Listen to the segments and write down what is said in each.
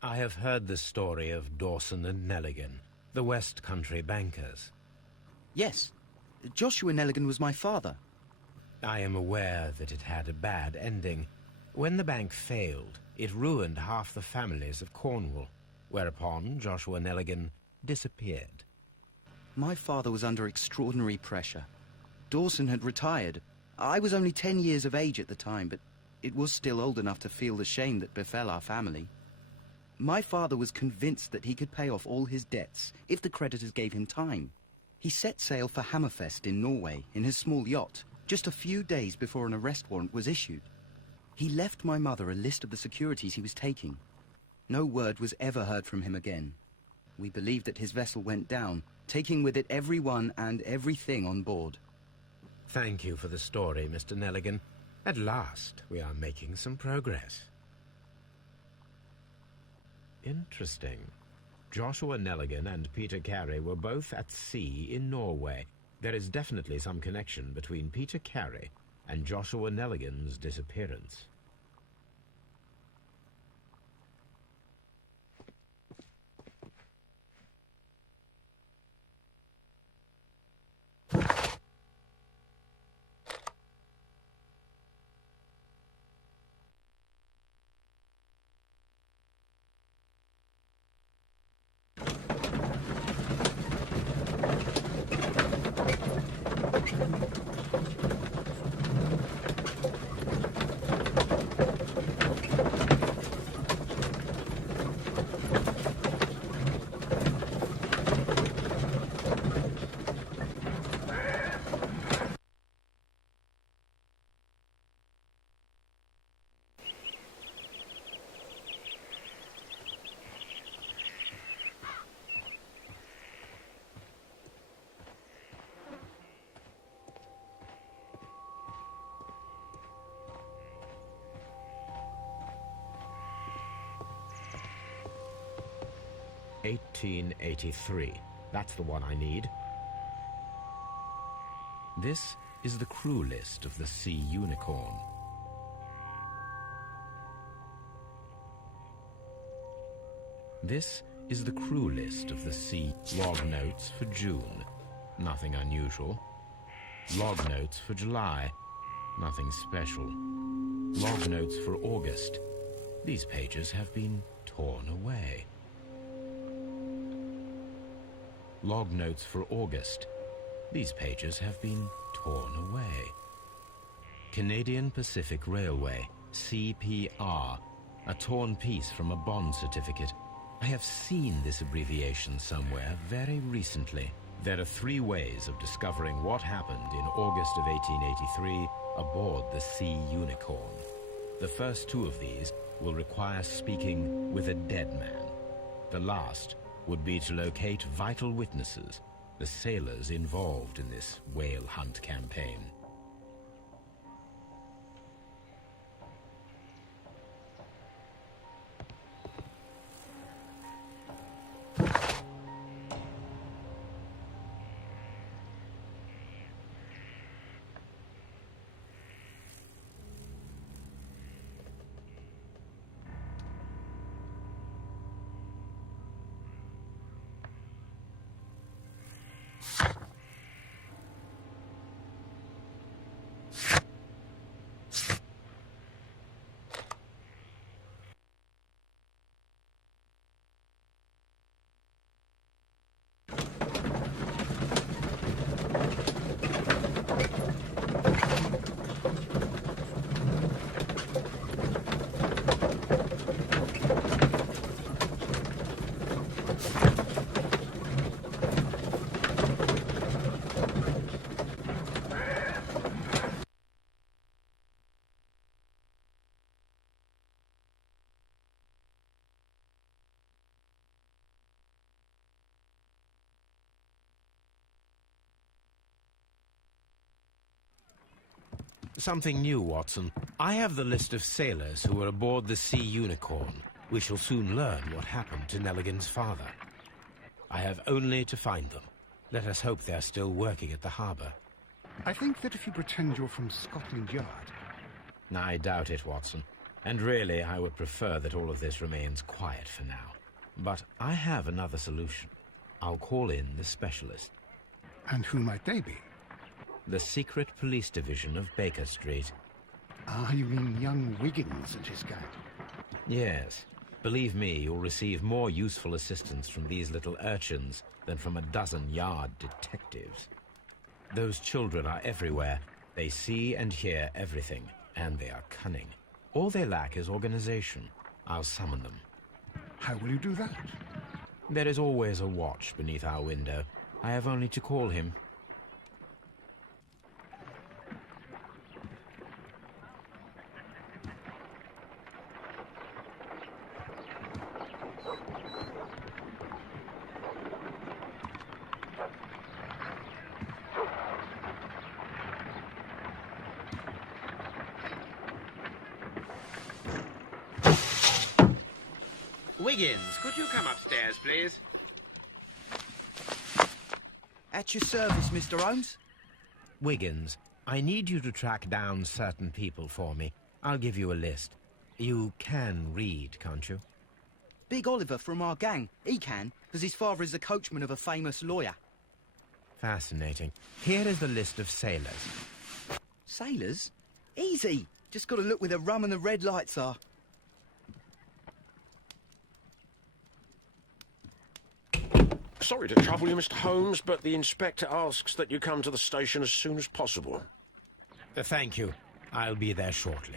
I have heard the story of Dawson and Nelligan, the West Country bankers. Yes. Joshua Nelligan was my father. I am aware that it had a bad ending. When the bank failed, it ruined half the families of Cornwall, whereupon Joshua Nelligan disappeared. My father was under extraordinary pressure. Dawson had retired. I was only 10 years of age at the time, but it was still old enough to feel the shame that befell our family. My father was convinced that he could pay off all his debts if the creditors gave him time. He set sail for Hammerfest in Norway in his small yacht, just a few days before an arrest warrant was issued. He left my mother a list of the securities he was taking. No word was ever heard from him again. We believe that his vessel went down, taking with it everyone and everything on board. Thank you for the story, Mr. Nelligan. At last, we are making some progress. Interesting. Joshua Nelligan and Peter Carey were both at sea in Norway. There is definitely some connection between Peter Carey and Joshua Nelligan's disappearance. (1883). That's the one I need. This is the crew list of the Sea Unicorn. This is the crew list of the Sea. Log notes for June. Nothing unusual. Log notes for July. Nothing special. Log notes for August. These pages have been torn away. Log notes for August. These pages have been torn away. Canadian Pacific Railway, CPR, a torn piece from a bond certificate. I have seen this abbreviation somewhere very recently. There are 3 ways of discovering what happened in August of 1883 aboard the Sea Unicorn. The first 2 of these will require speaking with a dead man. The last would be to locate vital witnesses, the sailors involved in this whale hunt campaign. Something new, Watson. I have the list of sailors who were aboard the Sea Unicorn. We shall soon learn what happened to Nelligan's father. I have only to find them. Let us hope they're still working at the harbour. I think that if you pretend you're from Scotland Yard... I doubt it, Watson. And really, I would prefer that all of this remains quiet for now. But I have another solution. I'll call in the specialist. And who might they be? The secret police division of Baker Street. Ah, you mean young Wiggins and his gang? Yes. Believe me, you'll receive more useful assistance from these little urchins than from a dozen yard detectives. Those children are everywhere. They see and hear everything, and they are cunning. All they lack is organization. I'll summon them. How will you do that? There is always a watch beneath our window. I have only to call him. Wiggins, could you come upstairs, please? At your service, Mr. Holmes. Wiggins, I need you to track down certain people for me. I'll give you a list. You can read, can't you? Big Oliver from our gang. He can, because his father is the coachman of a famous lawyer. Fascinating. Here is the list of sailors. Sailors? Easy. Just got to look where the rum and the red lights are. Sorry to trouble you, Mr. Holmes, but the inspector asks that you come to the station as soon as possible. Thank you. I'll be there shortly.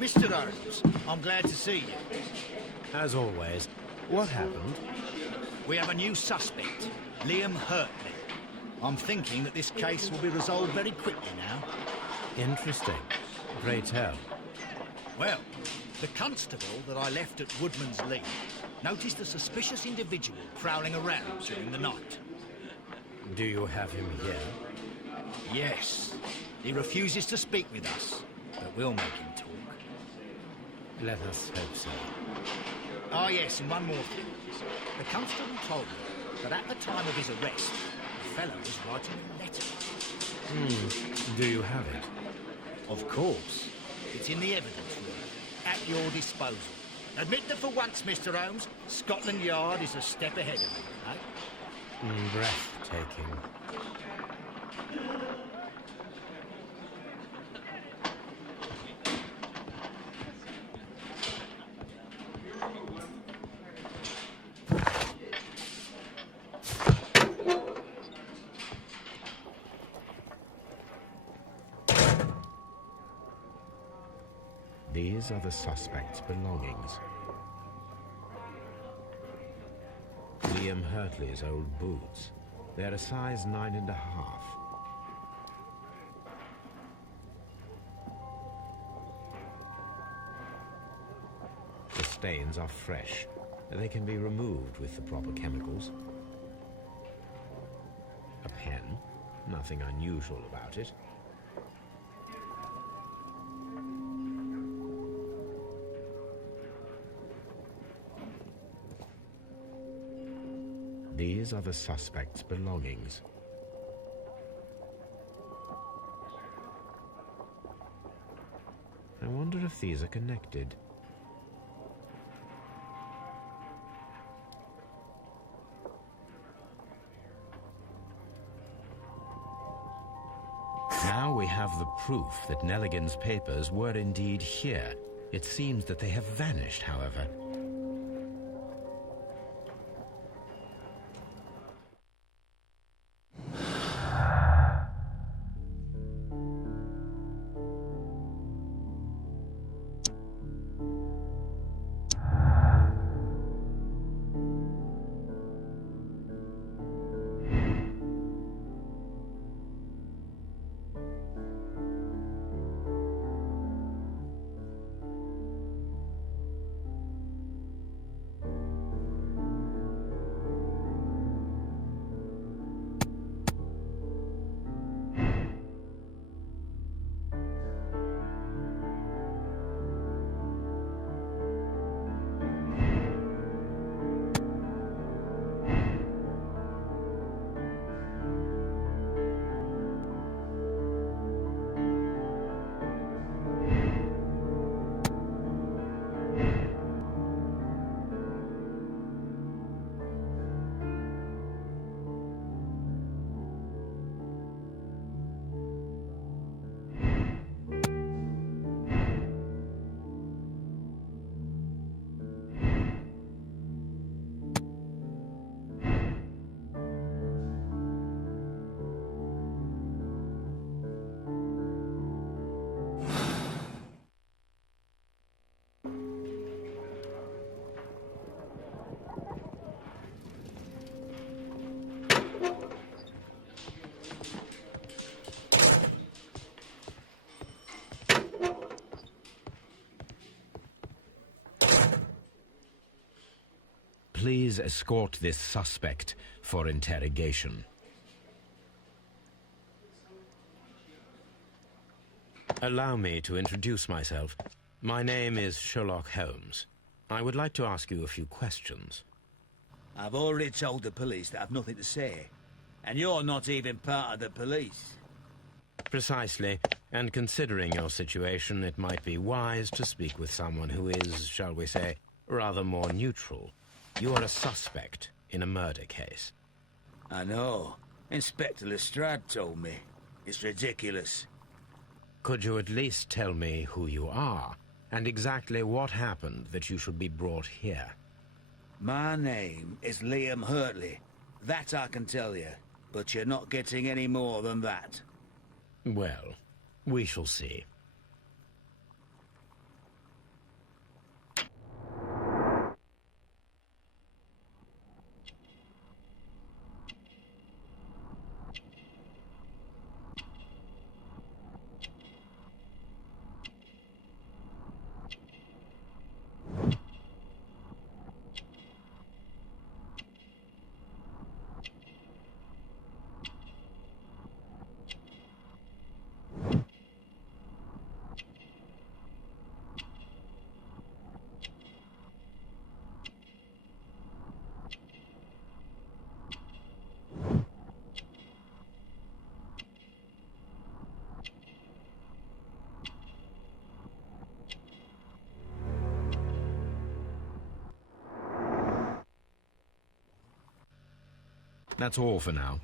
Mr. Holmes, I'm glad to see you. As always. What happened? We have a new suspect, Liam Hurtley. I'm thinking that this case will be resolved very quickly now. Interesting. Pray tell. Well, the constable that I left at Woodman's Lee noticed a suspicious individual prowling around during the night. Do you have him here? Yes. He refuses to speak with us, but we'll make him talk. Let us hope so. Ah, yes, and one more thing. The constable told me that at the time of his arrest, the fellow was writing a letter. Do you have it? Of course. It's in the evidence room, at your disposal. Admit that for once, Mr. Holmes, Scotland Yard is a step ahead of you, eh? Breathtaking. These are the suspect's belongings. Liam Hurtley's old boots. They're a size 9.5. The stains are fresh. They can be removed with the proper chemicals. A pen. Nothing unusual about it. These are the suspect's belongings. I wonder if these are connected. Now we have the proof that Nelligan's papers were indeed here. It seems that they have vanished, however. Please escort this suspect for interrogation. Allow me to introduce myself. My name is Sherlock Holmes. I would like to ask you a few questions. I've already told the police that I've nothing to say. And you're not even part of the police. Precisely. And considering your situation, it might be wise to speak with someone who is, shall we say, rather more neutral. You are a suspect in a murder case. I know. Inspector Lestrade told me. It's ridiculous. Could you at least tell me who you are, and exactly what happened that you should be brought here? My name is Liam Hurtley. That I can tell you. But you're not getting any more than that. Well, we shall see. That's all for now.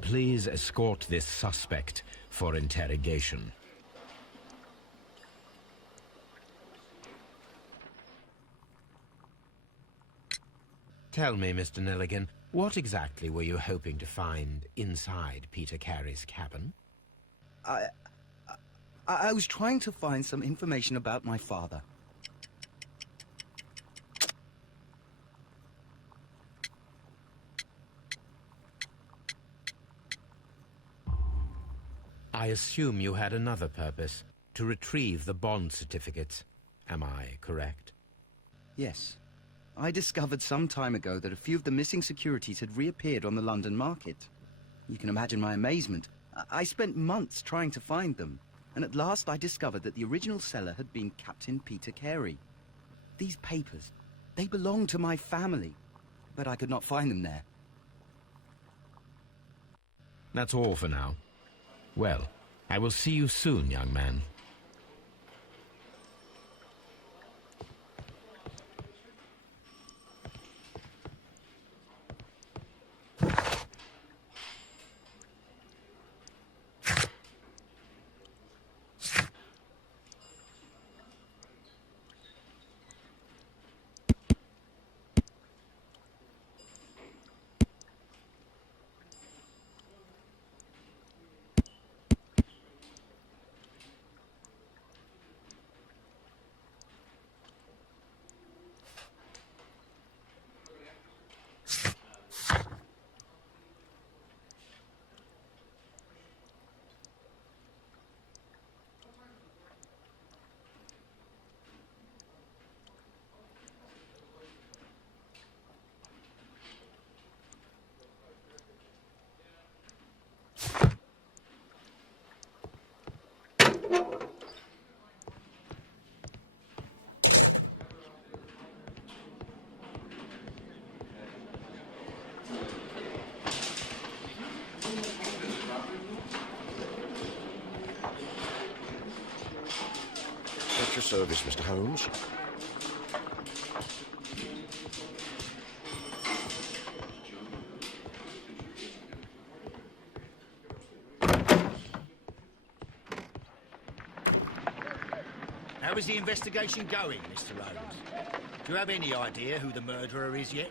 Please escort this suspect for interrogation. Tell me, Mr. Nelligan, what exactly were you hoping to find inside Peter Carey's cabin? I was trying to find some information about my father. I assume you had another purpose, to retrieve the bond certificates. Am I correct? Yes. I discovered some time ago that a few of the missing securities had reappeared on the London market. You can imagine my amazement. I spent months trying to find them, and at last I discovered that the original seller had been Captain Peter Carey. These papers, they belonged to my family, but I could not find them there. That's all for now. Well, I will see you soon, young man. At your service, Mr. Holmes. How is the investigation going, Mr. Holmes? Do you have any idea who the murderer is yet?